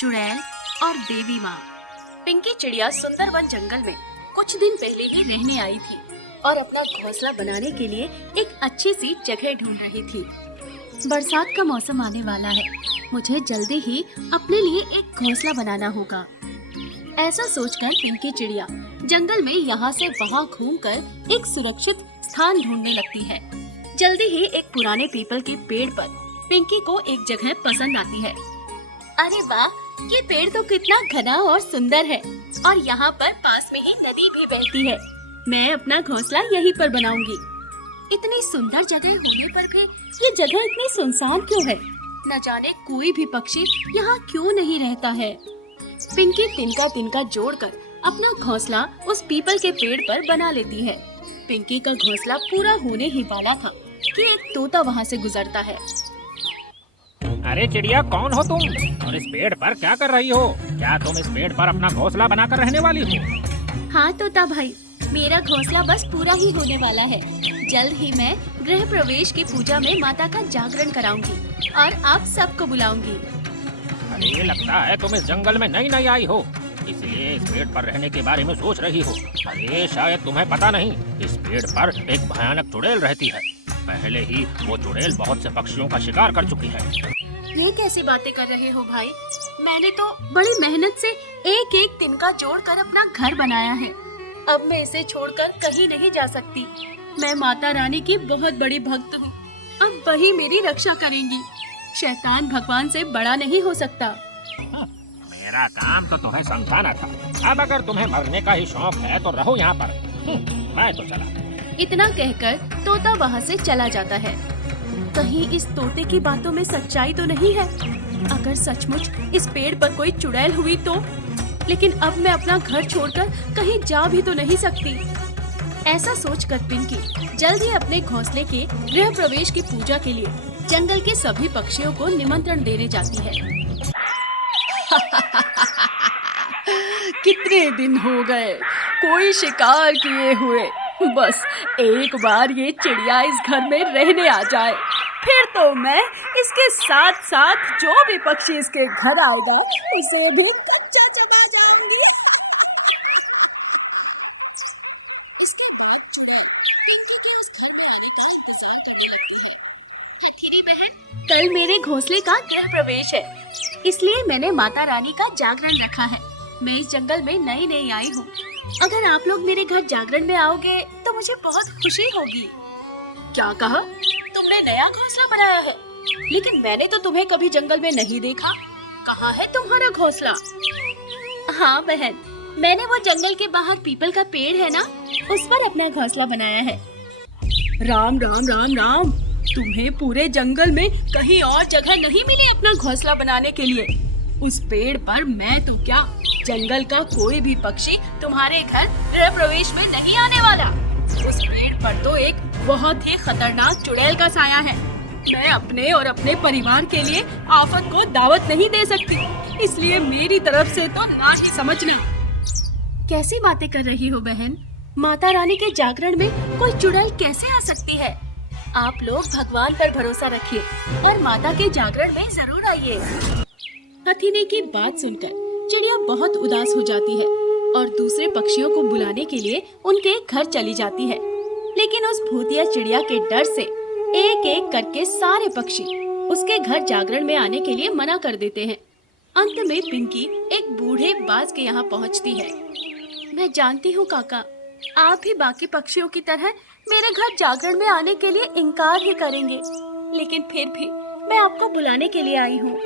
चुड़ैल और देवी माँ। पिंकी चिड़िया सुंदरवन जंगल में कुछ दिन पहले ही रहने आई थी और अपना घोंसला बनाने के लिए एक अच्छी सी जगह ढूंढ रही थी। बरसात का मौसम आने वाला है, मुझे जल्दी ही अपने लिए एक घोंसला बनाना होगा। ऐसा सोचकर पिंकी चिड़िया जंगल में यहाँ से वहाँ घूमकर एक सुरक्षित स्थान ढूंढने लगती है। जल्दी ही एक पुराने पीपल के पेड़ पर पिंकी को एक जगह पसंद आती है। अरे वाह, ये पेड़ तो कितना घना और सुंदर है और यहाँ पर पास में ही नदी भी बहती है। मैं अपना घोंसला यहीं पर बनाऊंगी। इतनी सुंदर जगह होने पर भी ये जगह इतनी सुनसान क्यों है? न जाने कोई भी पक्षी यहाँ क्यों नहीं रहता है। पिंकी तिनका तिनका जोड़कर अपना घोंसला उस पीपल के पेड़ पर बना लेती है। पिंकी का घोंसला पूरा होने ही वाला था कि एक तोता वहाँ से गुजरता है। अरे चिड़िया, कौन हो तुम और इस पेड़ पर क्या कर रही हो? क्या तुम इस पेड़ पर अपना घोंसला बनाकर रहने वाली हो? हाँ तोता भाई, मेरा घोंसला बस पूरा ही होने वाला है। जल्द ही मैं गृह प्रवेश की पूजा में माता का जागरण कराऊंगी और आप सबको बुलाऊंगी। अरे लगता है तुम इस जंगल में नई नई आई हो, इसलिए इस पेड़ पर रहने के बारे में सोच रही हो। अरे शायद तुम्हें पता नहीं, इस पेड़ पर एक भयानक चुड़ैल रहती है। पहले ही वो चुड़ैल बहुत से पक्षियों का शिकार कर चुकी है। ये कैसी बातें कर रहे हो भाई? मैंने तो बड़ी मेहनत से एक एक तिनका जोड़कर अपना घर बनाया है। अब मैं इसे छोड़कर कहीं नहीं जा सकती। मैं माता रानी की बहुत बड़ी भक्त हूँ। अब वही मेरी रक्षा करेंगी। शैतान भगवान से बड़ा नहीं हो सकता। मेरा काम तो तुम्हें समझाना था। अब अगर तुम्हें मरने का ही शौक है तो रहो यहाँ पर। मैं तो चला। इतना कहकर तोता वहाँ से चला जाता है। कहीं इस तोते की बातों में सच्चाई तो नहीं है? अगर सचमुच इस पेड़ पर कोई चुड़ैल हुई तो? लेकिन अब मैं अपना घर छोड़कर कहीं जा भी तो नहीं सकती। ऐसा सोचकर पिंकी जल्द ही अपने घोंसले के गृह प्रवेश की पूजा के लिए जंगल के सभी पक्षियों को निमंत्रण देने जाती है। कितने दिन हो गए कोई शिकार किए हुए। बस एक बार ये चिड़िया इस घर में रहने आ जाए, फिर तो मैं इसके साथ साथ जो भी पक्षी इसके घर आएगा उसे भी कच्चा चबा जाऊंगी। कल मेरे घोंसले का गृह प्रवेश है, इसलिए मैंने माता रानी का जागरण रखा है। मैं इस जंगल में नई नई आई हूँ। अगर आप लोग मेरे घर जागरण में आओगे तो मुझे बहुत खुशी होगी। क्या कहा? तुमने नया घोंसला बनाया है? लेकिन मैंने तो तुम्हें कभी जंगल में नहीं देखा। कहाँ है तुम्हारा घोंसला? हाँ बहन, मैंने वो जंगल के बाहर पीपल का पेड़ है ना, उस पर अपना घोंसला बनाया है। राम राम राम राम, तुम्हें पूरे जंगल में कहीं और जगह नहीं मिली अपना घोंसला बनाने के लिए? उस पेड़ पर मैं तो क्या, जंगल का कोई भी पक्षी तुम्हारे घर गृह प्रवेश में नहीं आने वाला। उस पेड़ पर तो एक बहुत ही खतरनाक चुड़ैल का साया है। मैं अपने और अपने परिवार के लिए आफत को दावत नहीं दे सकती, इसलिए मेरी तरफ से तो ना ही समझना। कैसी बातें कर रही हो बहन? माता रानी के जागरण में कोई चुड़ैल कैसे आ सकती है? आप लोग भगवान पर भरोसा रखिए और माता के जागरण में जरूर आइए। हथीनी की बात सुनकर चिड़िया बहुत उदास हो जाती है और दूसरे पक्षियों को बुलाने के लिए उनके घर चली जाती है। लेकिन उस भूतिया चिड़िया के डर से एक एक करके सारे पक्षी उसके घर जागरण में आने के लिए मना कर देते हैं। अंत में पिंकी एक बूढ़े बाज के यहाँ पहुँचती है। मैं जानती हूँ काका, आप भी बाकी पक्षियों की तरह मेरे घर जागरण में आने के लिए इनकार ही करेंगे, लेकिन फिर भी मैं आपको बुलाने के लिए आई हूँ।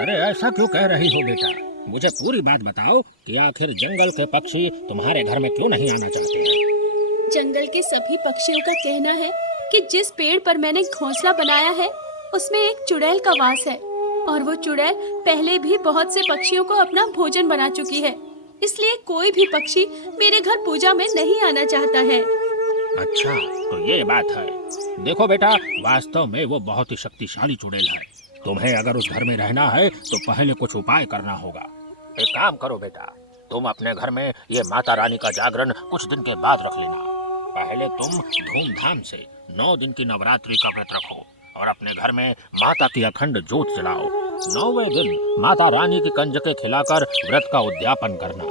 अरे ऐसा क्यों कह रही हो बेटा? मुझे पूरी बात बताओ कि आखिर जंगल के पक्षी तुम्हारे घर में क्यों नहीं आना चाहते हैं? जंगल के सभी पक्षियों का कहना है कि जिस पेड़ पर मैंने घोंसला बनाया है उसमें एक चुड़ैल का वास है और वो चुड़ैल पहले भी बहुत से पक्षियों को अपना भोजन बना चुकी है। इसलिए कोई भी पक्षी मेरे घर पूजा में नहीं आना चाहता है। अच्छा, तो ये बात है। देखो बेटा, वास्तव में वो बहुत ही शक्तिशाली चुड़ैल है। तुम्हें अगर उस घर में रहना है तो पहले कुछ उपाय करना होगा। एक काम करो बेटा, तुम अपने घर में ये माता रानी का जागरण कुछ दिन के बाद रख लेना। पहले तुम धूमधाम से 9 दिन की नवरात्रि का व्रत रखो और अपने घर में माता की अखंड ज्योत जलाओ 9वें दिन माता रानी की कंजकें खिलाकर व्रत का उद्यापन करना।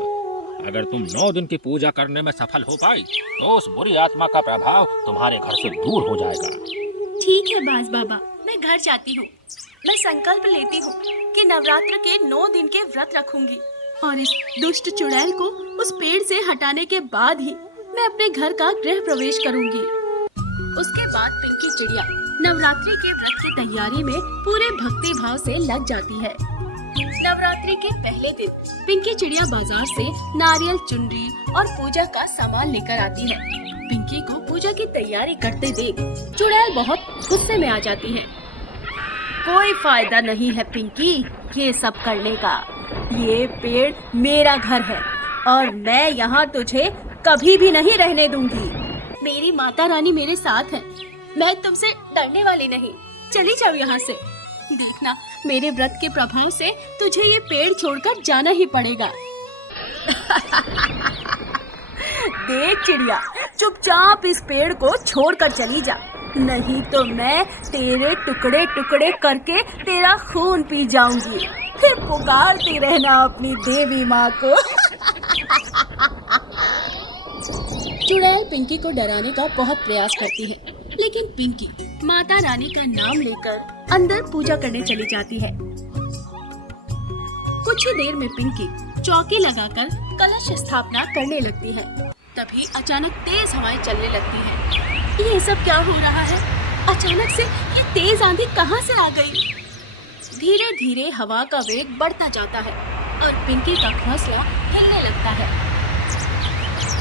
अगर तुम 9 दिन की पूजा करने में सफल हो पाई तो उस बुरी आत्मा का प्रभाव तुम्हारे घर से दूर हो जाएगा। ठीक है बाज बाबा, मैं घर जाती हूँ। मैं संकल्प लेती हूँ कि नवरात्र के 9 दिन के व्रत रखूंगी और इस दुष्ट चुड़ैल को उस पेड़ से हटाने के बाद ही मैं अपने घर का गृह प्रवेश करूंगी। उसके बाद पिंकी चिड़िया नवरात्रि के व्रत की तैयारी में पूरे भक्ति भाव से लग जाती है। नवरात्रि के पहले दिन पिंकी चिड़िया बाजार से नारियल, चुनरी और पूजा का सामान लेकर आती है। पिंकी को पूजा की तैयारी करते देख चुड़ैल बहुत गुस्से में आ जाती है। कोई फायदा नहीं है पिंकी ये सब करने का। ये पेड़ मेरा घर है और मैं यहाँ तुझे कभी भी नहीं रहने दूंगी। मेरी माता रानी मेरे साथ है, मैं तुमसे डरने वाली नहीं। चली जाओ यहाँ से। देखना, मेरे व्रत के प्रभाव से तुझे ये पेड़ छोड़कर जाना ही पड़ेगा। देख चिड़िया, चुपचाप इस पेड़ को छोड़कर चली जा, नहीं तो मैं तेरे टुकड़े टुकड़े करके तेरा खून पी जाऊंगी। फिर पुकारती रहना अपनी देवी माँ को। चुड़ैल पिंकी को डराने का बहुत प्रयास करती है, लेकिन पिंकी माता रानी का नाम लेकर अंदर पूजा करने चली जाती है। कुछ ही देर में पिंकी चौकी लगाकर कलश स्थापना करने लगती है। तभी अचानक तेज हवाएं चलने लगती हैं। ये सब क्या हो रहा है? अचानक से ये तेज आंधी कहाँ से आ गई? धीरे धीरे हवा का वेग बढ़ता जाता है और पिंकी का घोंसला हिलने लगता है।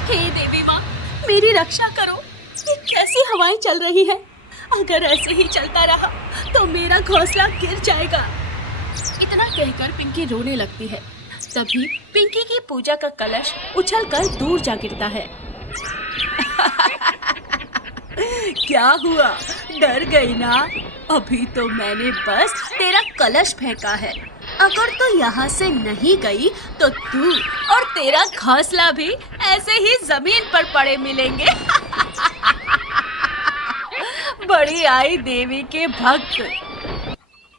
हे देवी माँ, मेरी रक्षा करो। ये कैसी हवाएं चल रही है? अगर ऐसे ही चलता रहा तो मेरा घोंसला गिर जाएगा। इतना कहकर पिंकी रोने लगती है। तभी पिंकी की पूजा का कलश उछलकर दूर जा गिरता है। क्या हुआ? डर गई ना? अभी तो मैंने बस तेरा कलश फेंका है। अगर तो यहाँ से नहीं गई तो तू और तेरा घोंसला भी ऐसे ही जमीन पर पड़े मिलेंगे। बड़ी आई देवी के भक्त।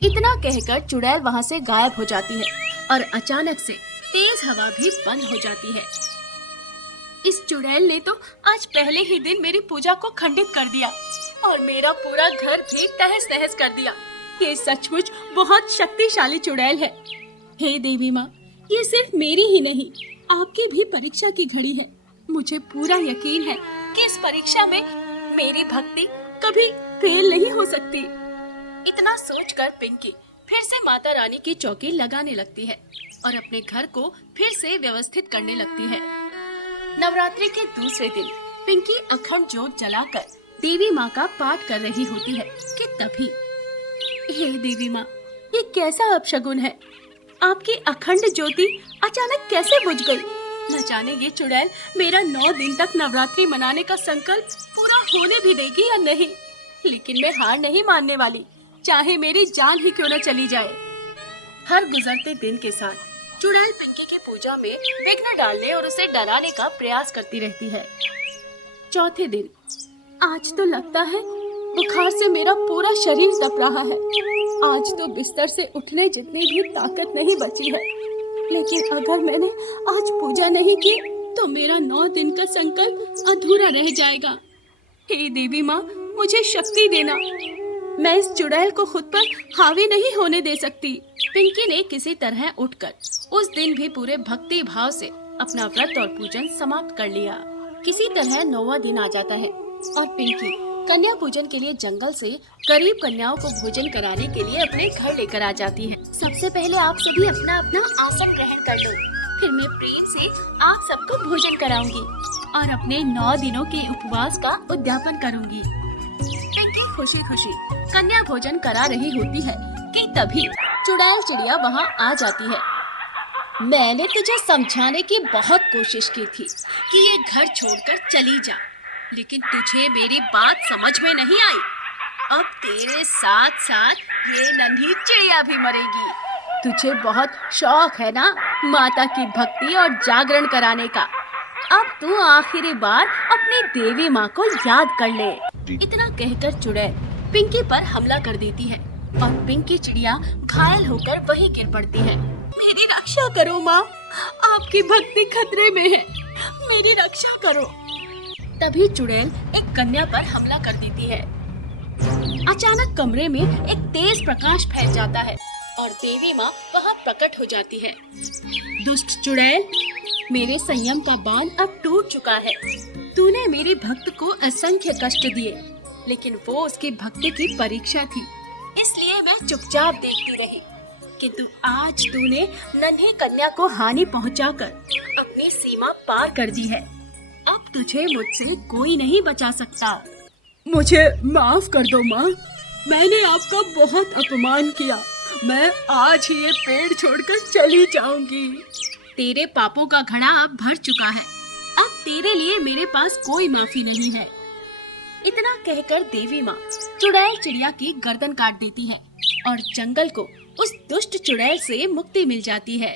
इतना कहकर चुड़ैल वहाँ से गायब हो जाती है और अचानक से तेज हवा भी बंद हो जाती है। इस चुड़ैल ने तो आज पहले ही दिन मेरी पूजा को खंडित कर दिया और मेरा पूरा घर भी तहस नहस कर दिया। ये सचमुच बहुत शक्तिशाली चुड़ैल है। हे देवी माँ, ये सिर्फ मेरी ही नहीं, आपकी भी परीक्षा की घड़ी है। मुझे पूरा यकीन है कि इस परीक्षा में मेरी भक्ति कभी फेल नहीं हो सकती। इतना सोचकर पिंकी फिर से माता रानी की चौकी लगाने लगती है और अपने घर को फिर से व्यवस्थित करने लगती है। नवरात्रि के दूसरे दिन पिंकी अखंड ज्योत जलाकर देवी माँ का पाठ कर रही होती है कि तभी, हे देवी माँ, ये कैसा अपशगुन है? आपकी अखंड ज्योति अचानक कैसे बुझ गई? न जाने ये चुड़ैल मेरा 9 दिन तक नवरात्रि मनाने का संकल्प पूरा होने भी देगी या नहीं। लेकिन मैं हार नहीं मानने वाली, चाहे मेरी जान ही क्यों न चली जाए। हर गुजरते दिन के साथ चुड़ैल पिंकी की पूजा में विघ्न डालने और उसे डराने का प्रयास करती रहती है। चौथे दिन, आज तो लगता है बुखार से मेरा पूरा शरीर तप रहा है। आज तो बिस्तर से उठने जितनी भी ताकत नहीं बची है। लेकिन अगर मैंने आज पूजा नहीं की तो मेरा 9 दिन का संकल्प अधूरा रह जाएगा। हे देवी माँ, मुझे शक्ति देना। मैं इस चुड़ैल को खुद पर हावी नहीं होने दे सकती। पिंकी ने किसी तरह उठकर उस दिन भी पूरे भक्ति भाव से अपना व्रत और पूजन समाप्त कर लिया। किसी तरह 9वां दिन आ जाता है और पिंकी कन्या पूजन के लिए जंगल से गरीब कन्याओं को भोजन कराने के लिए अपने घर लेकर आ जाती है। सबसे पहले आप सभी अपना अपना आसन ग्रहण कर लो, फिर मैं प्रेम से आप सबको भोजन कराऊंगी और अपने 9 दिनों के उपवास का उद्यापन करूंगी। पिंकी खुशी खुशी कन्या भोजन करा रही होती है कि तभी चुड़ैल चिड़िया वहाँ आ जाती है। मैंने तुझे समझाने की बहुत कोशिश की थी कि ये घर छोड़कर चली जा, लेकिन तुझे मेरी बात समझ में नहीं आई। अब तेरे साथ साथ ये नन्ही चिड़िया भी मरेगी। तुझे बहुत शौक है ना माता की भक्ति और जागरण कराने का। अब तू आखिरी बार अपनी देवी माँ को याद कर ले। इतना कहकर चुड़ैल पिंकी पर हमला कर देती है और पिंकी चिड़िया घायल होकर वहीं गिर पड़ती है। मेरी रक्षा करो माँ, आपकी भक्ति खतरे में है, मेरी रक्षा करो। तभी चुड़ैल एक कन्या पर हमला कर देती है। अचानक कमरे में एक तेज प्रकाश फैल जाता है और देवी माँ वहाँ प्रकट हो जाती है। दुष्ट चुड़ैल, मेरे संयम का बांध अब टूट चुका है। तूने मेरे भक्त को असंख्य कष्ट दिए, लेकिन वो उसकी भक्ति की परीक्षा थी, इसलिए मैं चुपचाप देखती रही। किंतु आज तूने नन्हे कन्या को हानि पहुंचाकर अपनी सीमा पार कर दी है। अब तुझे मुझसे कोई नहीं बचा सकता। मुझे माफ कर दो माँ, मैंने आपका बहुत अपमान किया। मैं आज ही ये पेड़ छोड़कर चली जाऊंगी। तेरे पापों का घड़ा अब भर चुका है, अब तेरे लिए मेरे पास कोई माफी नहीं है। इतना कहकर देवी माँ चुड़ैल चिड़िया की गर्दन काट देती है और जंगल को उस दुष्ट चुड़ैल से मुक्ति मिल जाती है।